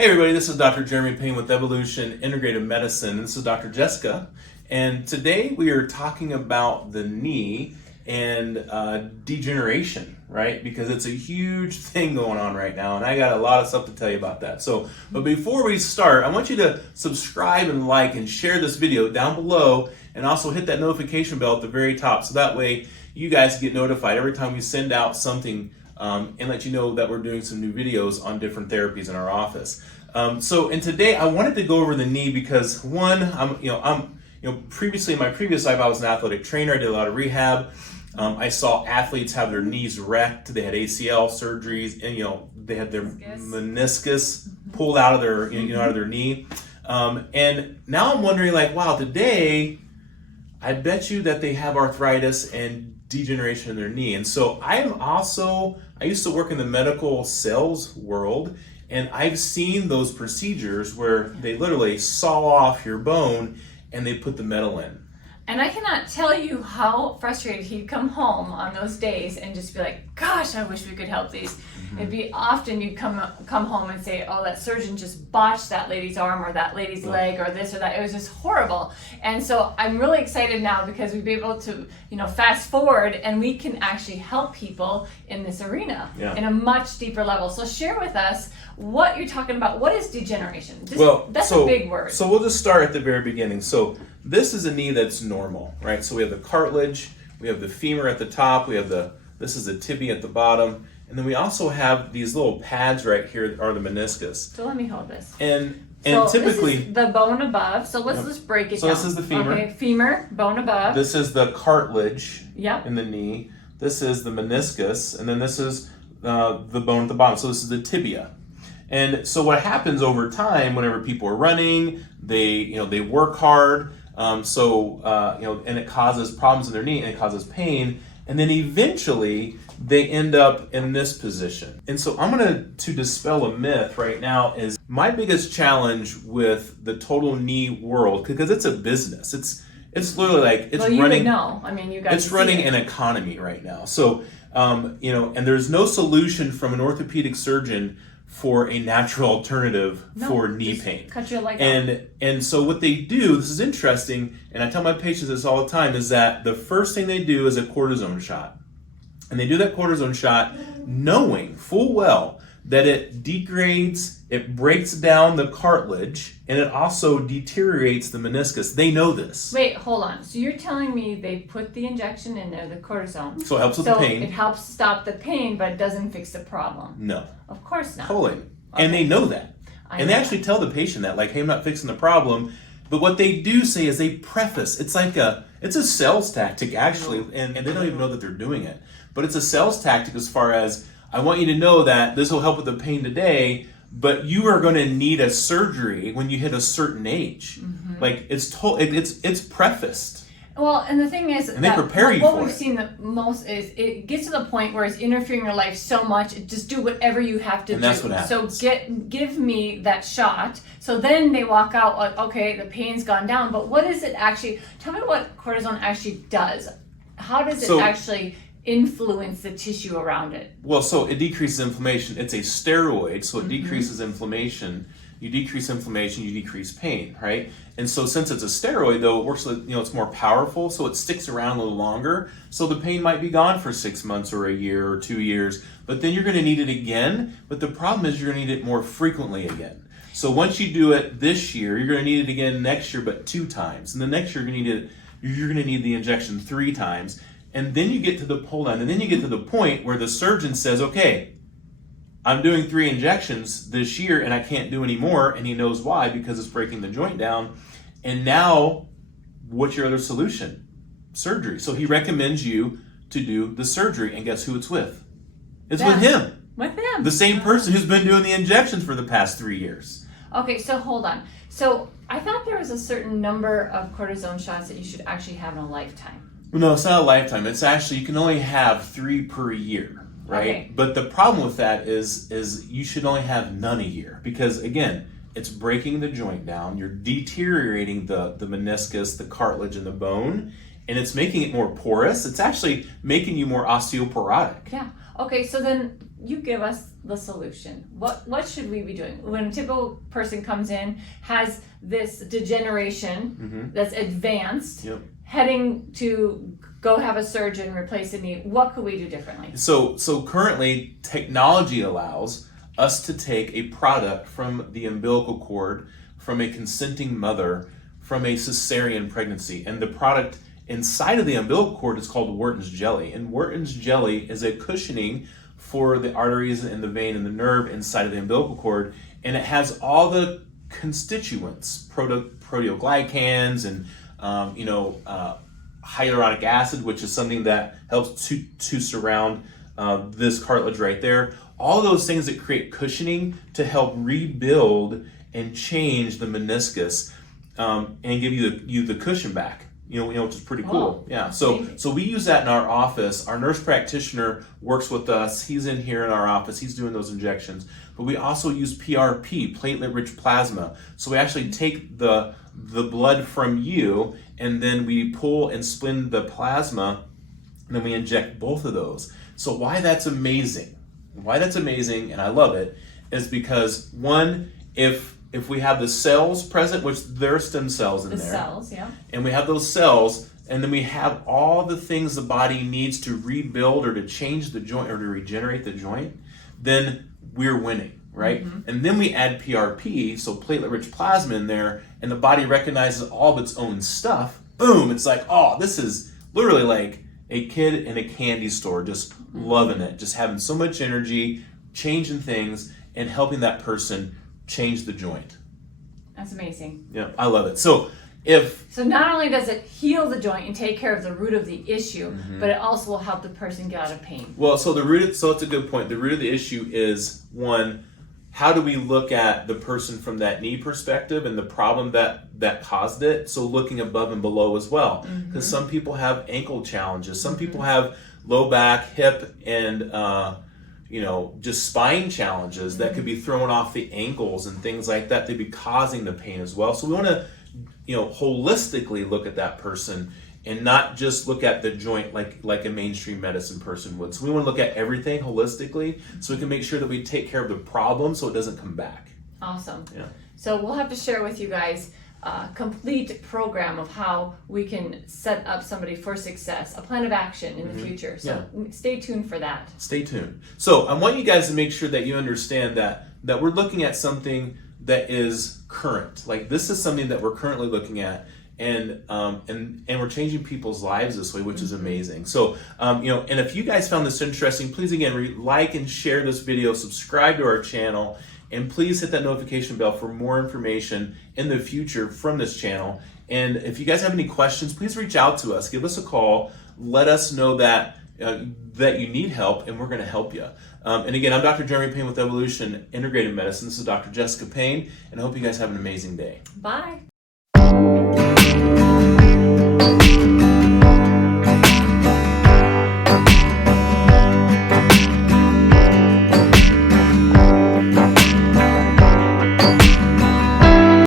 Hey everybody, this is Dr. Jeremy Payne with Evolution Integrative Medicine. This is Dr. Jessica, and today we are talking about the knee and degeneration, right? Because it's a huge thing going on right now, and I got a lot of stuff to tell you about that. But before we start, I want you to subscribe and like and share this video down below, and also hit that notification bell at the very top, so that way you guys get notified every time we send out something and let you know that we're doing some new videos on different therapies in our office. And today I wanted to go over the knee because previously in my previous life I was an athletic trainer. I did a lot of rehab. I saw athletes have their knees wrecked. They had ACL surgeries, and they had their meniscus pulled out of their out of their knee. And now I'm wondering, wow, today I bet you that they have arthritis and degeneration in their knee. And so I used to work in the medical sales world, and I've seen those procedures where they literally saw off your bone and they put the metal in. And I cannot tell you how frustrated he'd come home on those days and just be like, gosh, I wish we could help these. It'd be often you'd come home and say, oh, that surgeon just botched that lady's arm or that lady's leg or this or that. It was just horrible. And so I'm really excited now because we'd be able to, fast forward and we can actually help people in this arena in a much deeper level. So share with us what you're talking about. What is degeneration? That's a big word. So we'll just start at the very beginning. So this is a knee that's normal, right? So we have the cartilage, we have the femur at the top, this is the tibia at the bottom, and then we also have these little pads right here that are the meniscus. So let me hold this. And typically this is the bone above. So let's just break it down. So this is the femur. Okay, femur, bone above. This is the cartilage in the knee. This is the meniscus, and then this is the bone at the bottom. So this is the tibia. And so what happens over time, whenever people are running, they work hard. And it causes problems in their knee and it causes pain, and then eventually they end up in this position. And so I'm to dispel a myth right now is my biggest challenge with the total knee world, because it's a business. It's literally running. You guys. It's running an economy right now. So and there's no solution from an orthopedic surgeon for a natural alternative for knee pain. Cut your leg out. And so what they do, this is interesting, and I tell my patients this all the time, is that the first thing they do is a cortisone shot. And they do that cortisone shot knowing full well that it degrades, it breaks down the cartilage, and it also deteriorates the meniscus. They know this. Wait, hold on. So you're telling me they put the injection in there, the cortisone. So it helps with the pain. It helps stop the pain, but it doesn't fix the problem. No. Of course not. Totally. Okay. And they know that. They actually tell the patient that, hey, I'm not fixing the problem. But what they do say is they preface. It's a sales tactic, actually, and they don't even know that they're doing it. But it's a sales tactic as far as, I want you to know that this will help with the pain today, but you are going to need a surgery when you hit a certain age. Mm-hmm. It's prefaced. Well, and the thing is, and they prepare you for it. What we've seen the most is it gets to the point where it's interfering in your life so much. Just do whatever you have to do. And that's what happens. So give me that shot. So then they walk out like, okay, the pain's gone down. But what is it actually? Tell me what cortisone actually does. How does it actually influence the tissue around it? Well, so it decreases inflammation. It's a steroid, so it decreases inflammation. You decrease inflammation, you decrease pain, right? And so since it's a steroid, though, it works with, it's more powerful, so it sticks around a little longer. So the pain might be gone for 6 months or a year or 2 years, but then you're going to need it again. But the problem is you're going to need it more frequently again. So once you do it this year, you're going to need it again next year, but 2 times. And the next year you're going to need the injection 3 times. And then you get to the pull-down, and then you get to the point where the surgeon says, okay, I'm doing 3 injections this year and I can't do any more, and he knows why, because it's breaking the joint down. And now, what's your other solution? Surgery. So he recommends you to do the surgery, and guess who it's with? It's with him. With him. The same person who's been doing the injections for the past 3 years. Okay, so hold on. So I thought there was a certain number of cortisone shots that you should actually have in a lifetime. No, it's not a lifetime. It's actually, you can only have 3 per year. Right? Okay. But the problem with that is you should only have none a year, because again, it's breaking the joint down, you're deteriorating the meniscus, the cartilage, and the bone, and it's making it more porous. It's actually making you more osteoporotic. Yeah. Okay, so then you give us the solution. What should we be doing? When a typical person comes in, has this degeneration that's advanced, heading to go have a surgeon replace a knee, what could we do differently? So currently, technology allows us to take a product from the umbilical cord, from a consenting mother, from a cesarean pregnancy, and the product inside of the umbilical cord is called Wharton's jelly. And Wharton's jelly is a cushioning for the arteries and the vein and the nerve inside of the umbilical cord, and it has all the constituents, proteoglycans and hyaluronic acid, which is something that helps to surround this cartilage right there. All those things that create cushioning to help rebuild and change the meniscus and give you the cushion back. Which is pretty cool. Yeah. So we use that in our office. Our nurse practitioner works with us. He's in here in our office. He's doing those injections. But we also use PRP, platelet-rich plasma. So we actually take the blood from you, and then we pull and spin the plasma, and then we inject both of those. So why that's amazing, and I love it, is because one, if we have the cells present, which there are stem cells in there. The cells, yeah. And we have those cells, and then we have all the things the body needs to rebuild or to change the joint or to regenerate the joint, then we're winning, right? And then we add PRP, so platelet-rich plasma in there, and the body recognizes all of its own stuff. Boom! It's like, oh, this is literally like a kid in a candy store just loving it, just having so much energy, changing things, and helping that person change the joint. That's amazing. Yeah, I love it. So not only does it heal the joint and take care of the root of the issue, but it also will help the person get out of pain. Well, so it's a good point. The root of the issue is, one, how do we look at the person from that knee perspective and the problem that caused it? So looking above and below as well. Because some people have ankle challenges. Some people have low back, hip, and just spine challenges that could be throwing off the ankles and things like that. They'd be causing the pain as well. So we want to, holistically look at that person and not just look at the joint like a mainstream medicine person would. So we want to look at everything holistically so we can make sure that we take care of the problem so it doesn't come back. Awesome. Yeah. So we'll have to share with you guys a complete program of how we can set up somebody for success, a plan of action in the future. So stay tuned for that. Stay tuned. So I want you guys to make sure that you understand that we're looking at something that is current. Like, this is something that we're currently looking at, and we're changing people's lives this way, which is amazing. So, and if you guys found this interesting, please again like and share this video, subscribe to our channel, and please hit that notification bell for more information in the future from this channel. And if you guys have any questions, please reach out to us. Give us a call. Let us know that you need help, and we're going to help you. And again, I'm Dr. Jeremy Payne with Evolution Integrative Medicine. This is Dr. Jessica Payne, and I hope you guys have an amazing day. Bye.